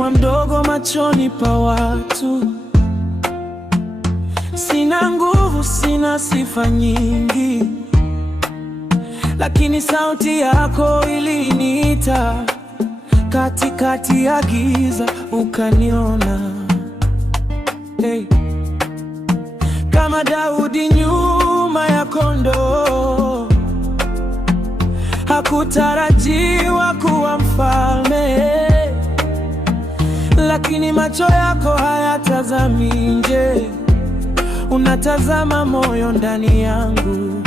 nimekuwa mdogo machoni pa watu. Sina nguvu, sina sifa nyingi, lakini sauti yako iliniita katikati ya giza, ukaniona. Hey. Kama Daudi nyuma ya kondoo, hakutarajiwa kuwa mfalme, lakini macho yako hayatazami nje, unatazama moyo ndani yangu.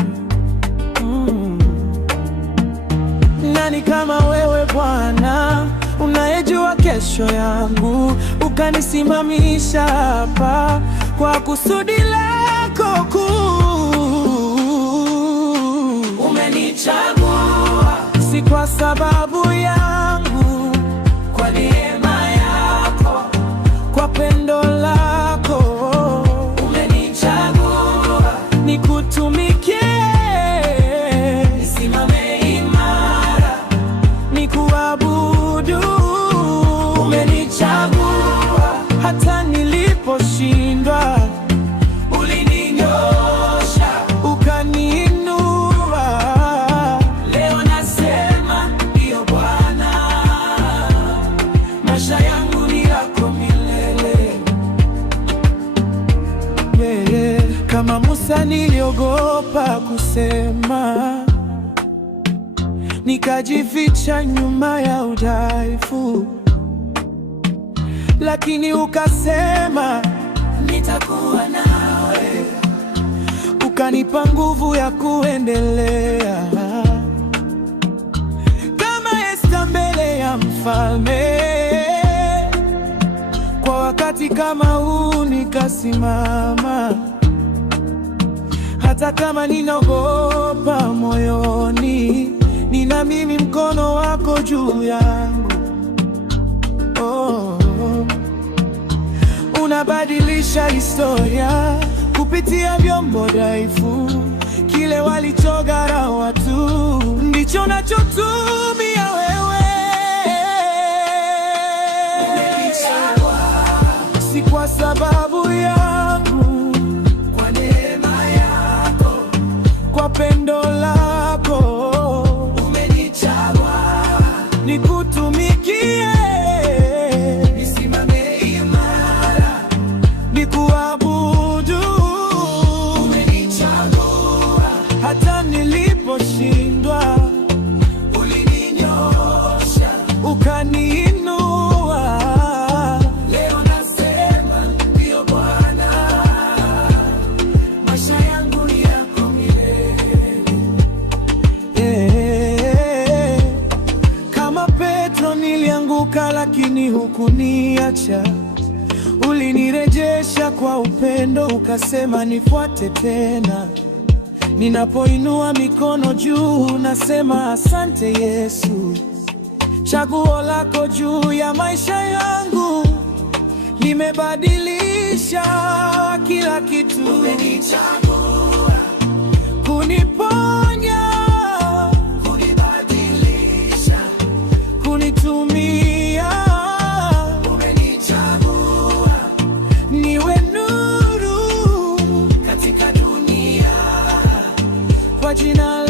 Nani kama wewe Bwana, unayejua kesho yangu, ukanisimamisha hapa kwa kusudi lako kuu. Umenichagua si kwa sababu yangu, kwa neema yako, kwa pendo lako. Umenichagua nikutumikie, nisimame imara, nikuabudu. Umenichagua hata niliposhindwa, ulininyosha, ukaniinua. Leo nasema ndiyo Bwana, maisha yangu ni yako milele. Kama Musa niliogopa kusema, nikajificha nyuma ya udhaifu, lakini ukasema nitakuwa nawe, ukanipa nguvu ya kuendelea. Kama Esta mbele ya mfalme, kwa wakati kama huu nikasimama. Hata kama ninaogopa moyoni, nina mimi mkono wako juu yangu. Oh. Unabadilisha historia kupitia vyombo dhaifu. Kile walichogara watu ndicho nachotumia wewe. Umenichagua si kwa sababu yangu, kwa neema yako, kwa pendo lako. Umenichagua nikutumikie, nisimame imara, nikuabudu. Umenichagua hata niliposhindwa, ulininyosha, ukaniinua. Leo nasema ndiyo Bwana, maisha yangu ni yako milele. Kama Petro nilianguka, lakini hukuniacha. Ulinirejesha kwa upendo, ukasema nifuate tena. Ninapoinua mikono juu, nasema asante Yesu. Chaguo lako juu ya maisha yangu limebadilisha kila kitu. Umenichagua kuniponya, kunibadilisha, kunitumia. Umenichagua niwe nuru katika dunia, kwa jina